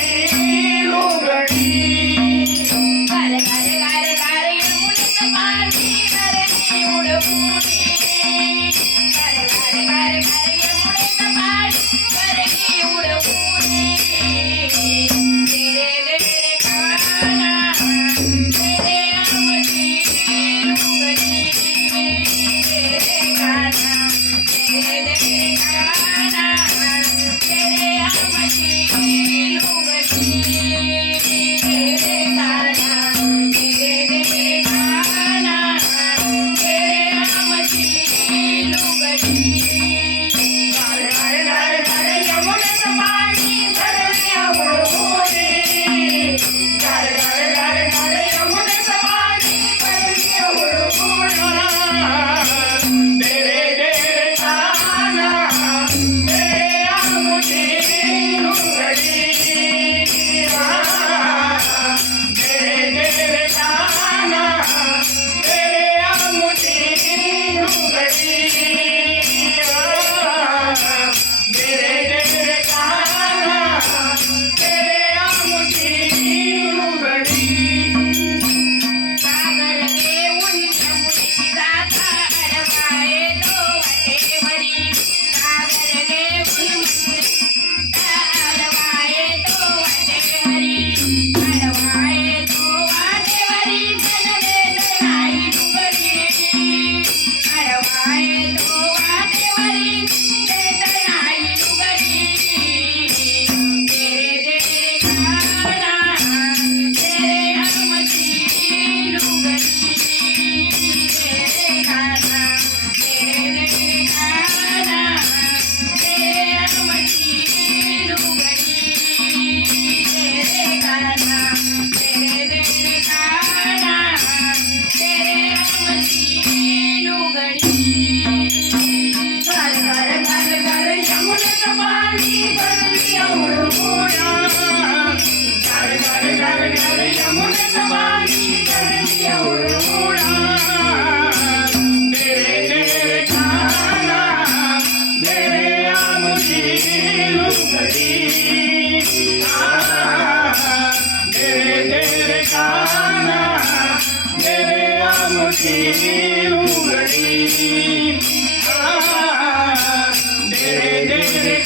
Bye.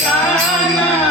Kana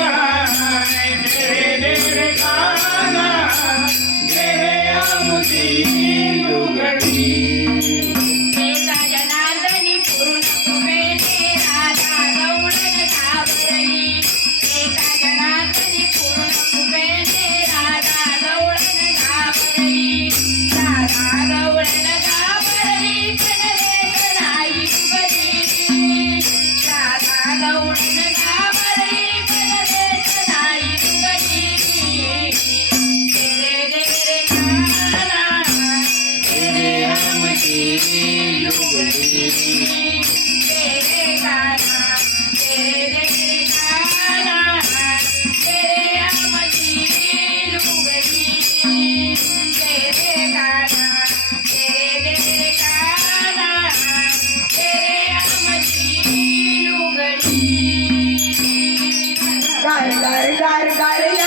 got it, got it, got it.